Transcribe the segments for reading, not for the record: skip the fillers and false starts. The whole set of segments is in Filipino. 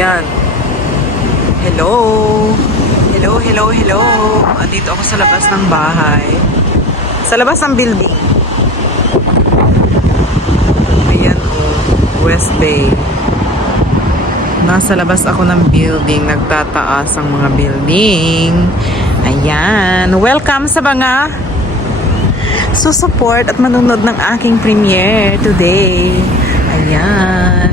Yan. Hello. Hello, hello, hello. Andito ako sa labas ng bahay. Sa labas ng building. Ayan West Bay. Nasa labas ako ng building. Nagtataas ang mga building. Ayan. Welcome sa mga susupport at manunod ng aking premiere today. Ayan.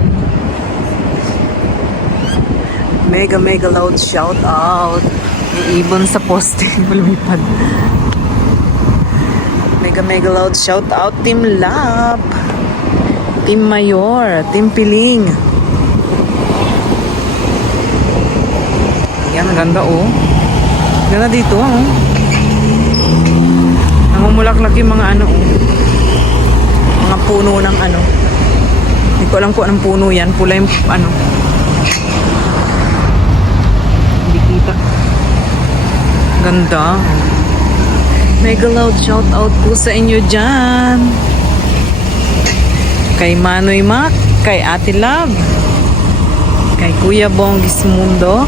Mega loud shout out. May ibon sa poste. Lumipad. Mega loud shout out Team Lab, Team Mayor, Team Piling. Ayan, ganda ganda dito namumulaklak yung mga mga puno ng hindi ko alam kung anong puno yan. Pula yung hindi kita. Ganda. Mega loud shout out po sa inyo dyan. Kay Manoy Mac, kay Ate Love, kay Kuya Bonggis Mundo,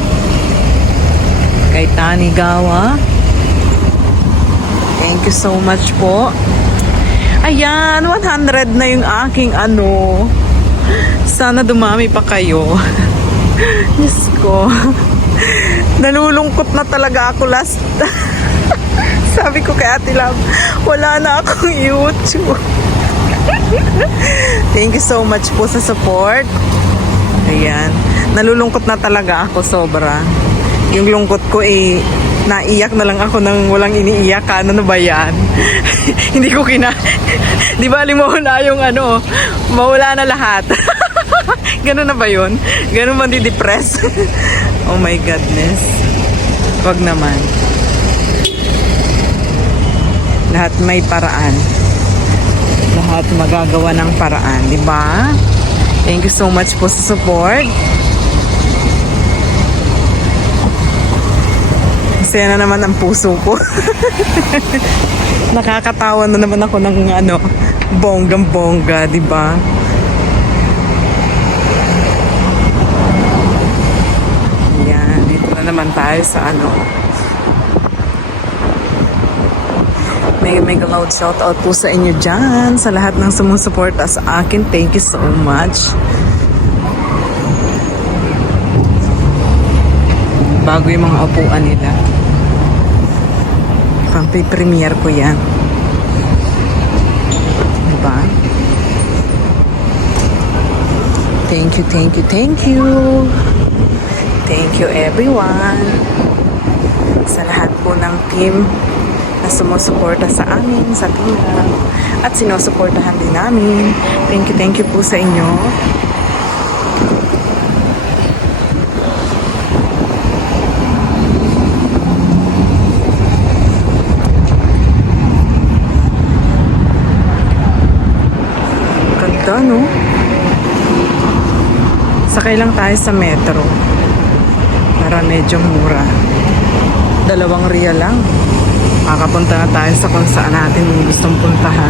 kay Tani Gawa. Thank you so much po. Ayan, 100 na yung aking Sana dumami pa kayo. Diyos ko. Nalulungkot na talaga ako last. Sabi ko kay Ate Love, wala na akong YouTube. Thank you so much po sa support. Ayan. Nalulungkot na talaga ako sobra. Yung lungkot ko naiyak na lang ako nang walang iniiyak. Ano ba yan? Hindi ko di ba mawala yung mawala na lahat. Ganun na ba yun? Ganun man di-depress? Oh my goodness. Wag naman. Lahat may paraan. Lahat magagawa ng paraan, di ba? Thank you so much po sa support. Masaya na naman ang puso ko. Nakakatawa na naman ako ng bonggang-bongga, di ba? Yan, dito na naman tayo sa Mega loud shout out po sa inyo dyan, sa lahat ng sumusuporta sa akin. Thank you so much. Bago yung mga upuan nila. Pang-premiere ko yan. Diba? Thank you, thank you, thank you. Thank you everyone. Sa lahat po ng team na sumusuporta sa amin, sa Team Lab, at sinusuportahan din namin. Thank you po sa inyo. Ganda, no? Sakay lang tayo sa metro para medyo mura. 2 real lang. Makapunta na tayo sa kung saan natin gustong puntahan.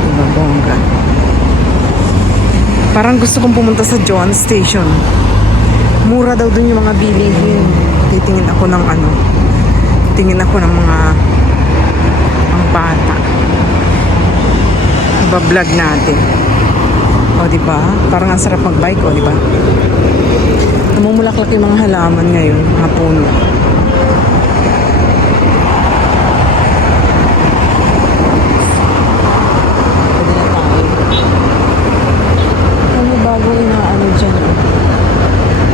Diba, bongga. Parang gusto kong pumunta sa John Station. Mura daw dun yung mga bilihin. Titingin ako ng tingin ako ng mga bata. Iba-vlog natin. O, diba? Parang ang sarap mag-bike, o, diba? Namumulaklak yung mga halaman ngayon, mga puno.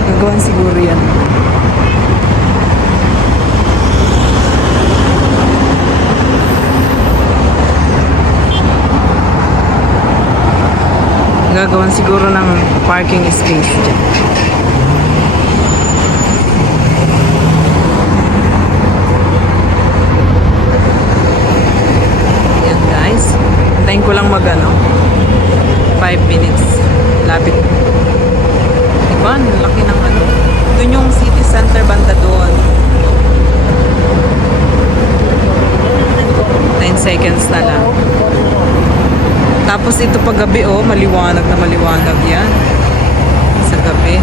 Gagawin siguro yan. Gagawan siguro ng parking space dyan. Yan guys. Hintayin ko lang 5 minutes. Lapit. Diba? Laki ng Doon yung city center banda doon. 9 seconds na lang. Tapos ito pag gabi, maliwanag na maliwanag yan. Sa gabi.